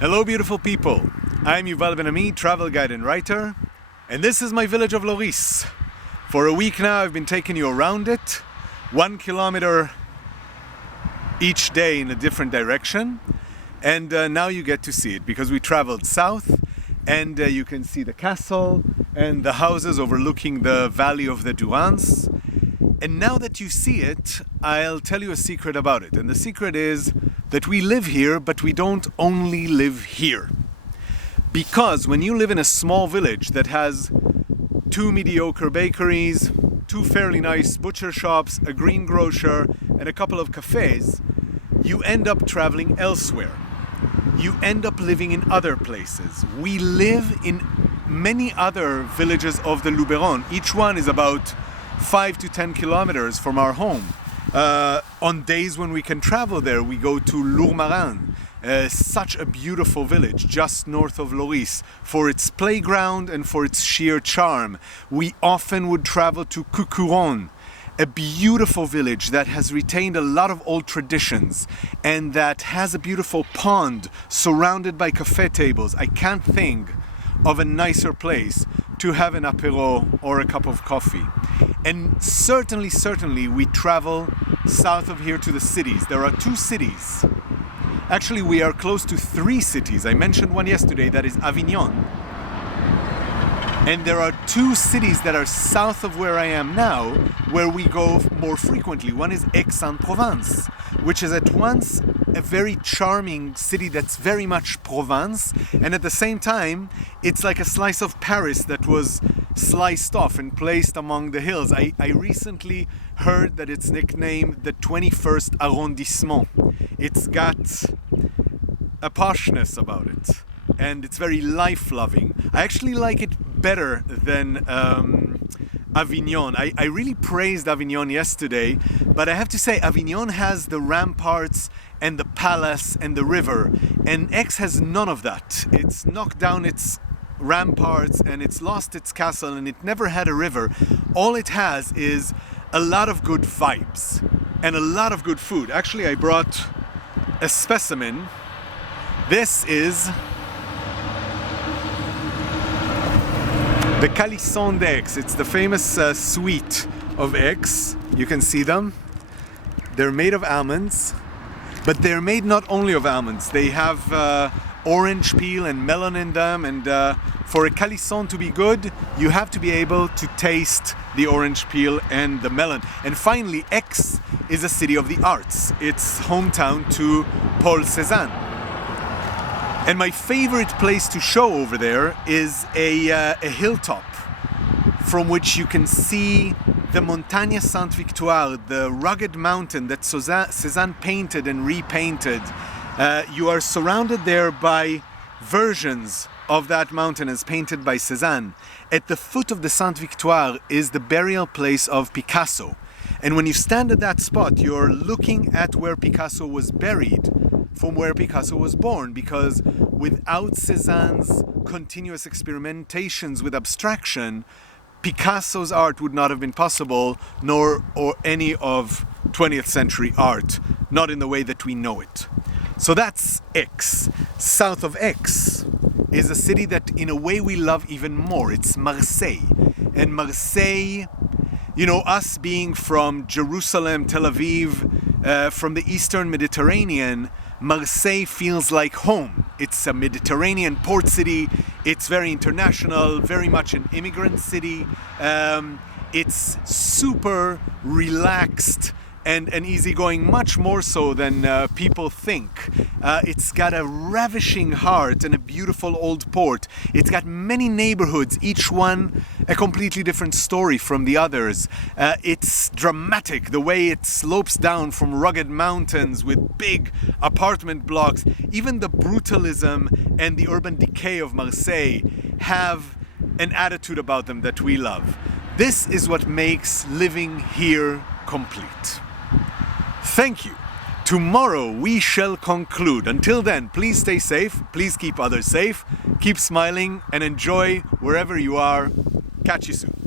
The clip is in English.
Hello beautiful people, I'm Yuval Ben-Ami, travel guide and writer, and this is my village of Loris. For a week now I've been taking you around it, 1 kilometer each day in a different direction, and now you get to see it because we traveled south and you can see the castle and the houses overlooking the valley of the Durance. And now that you see it, I'll tell you a secret about it. And the secret is that we live here, but we don't only live here. Because when you live in a small village that has 2 mediocre bakeries, 2 fairly nice butcher shops, a greengrocer, and a couple of cafes, you end up traveling elsewhere. You end up living in other places. We live in many other villages of the Luberon. Each one is about 5 to 10 kilometers from our home. On days when we can travel there, we go to Lourmarin, such a beautiful village just north of Loris, for its playground and for its sheer charm. We often would travel to Coucouron, a beautiful village that has retained a lot of old traditions and that has a beautiful pond surrounded by cafe tables. I can't think of a nicer place to have an apéro or a cup of coffee. And certainly we travel south of here to the cities. There are 2 cities. Actually, we are close to 3 cities. I mentioned one yesterday, that is Avignon. And there are 2 cities that are south of where I am now, where we go more frequently. One is Aix-en-Provence, which is at once a very charming city that's very much Provence, and at the same time, it's like a slice of Paris that was sliced off and placed among the hills. I recently heard that it's nicknamed the 21st arrondissement. It's got a poshness about it, and it's very life-loving. I actually like it better than Avignon. I really praised Avignon yesterday, but I have to say Avignon has the ramparts and the palace and the river, and Aix has none of that. It's knocked down its ramparts and it's lost its castle and it never had a river. All it has is a lot of good vibes and a lot of good food. Actually, I brought a specimen. This is the Calisson d'Aix. It's the famous sweet of Aix. You can see them. They're made of almonds, but they're made not only of almonds. They have orange peel and melon in them, and for a Calisson to be good, you have to be able to taste the orange peel and the melon. And finally, Aix is a city of the arts. It's hometown to Paul Cézanne. And my favorite place to show over there is a hilltop from which you can see the Montagne Sainte-Victoire, the rugged mountain that Cézanne painted and repainted. You are surrounded there by versions of that mountain as painted by Cézanne. At the foot of the Sainte-Victoire is the burial place of Picasso. And when you stand at that spot, you're looking at where Picasso was buried from where Picasso was born, because without Cézanne's continuous experimentations with abstraction, Picasso's art would not have been possible, nor any of 20th century art, not in the way that we know it. So that's Aix. South of Aix is a city that in a way we love even more. It's Marseille. And Marseille, you know, us being from Jerusalem, Tel Aviv, from the Eastern Mediterranean, Marseille feels like home. It's a Mediterranean port city. It's very international, very much an immigrant city. It's super relaxed and easygoing, much more so than people think. It's got a ravishing heart and a beautiful old port. It's got many neighborhoods, each one a completely different story from the others. It's dramatic, the way it slopes down from rugged mountains with big apartment blocks. Even the brutalism and the urban decay of Marseille have an attitude about them that we love. This is what makes living here complete. Thank you. Tomorrow we shall conclude. Until then, please stay safe, please keep others safe, keep smiling and enjoy wherever you are. Catch you soon.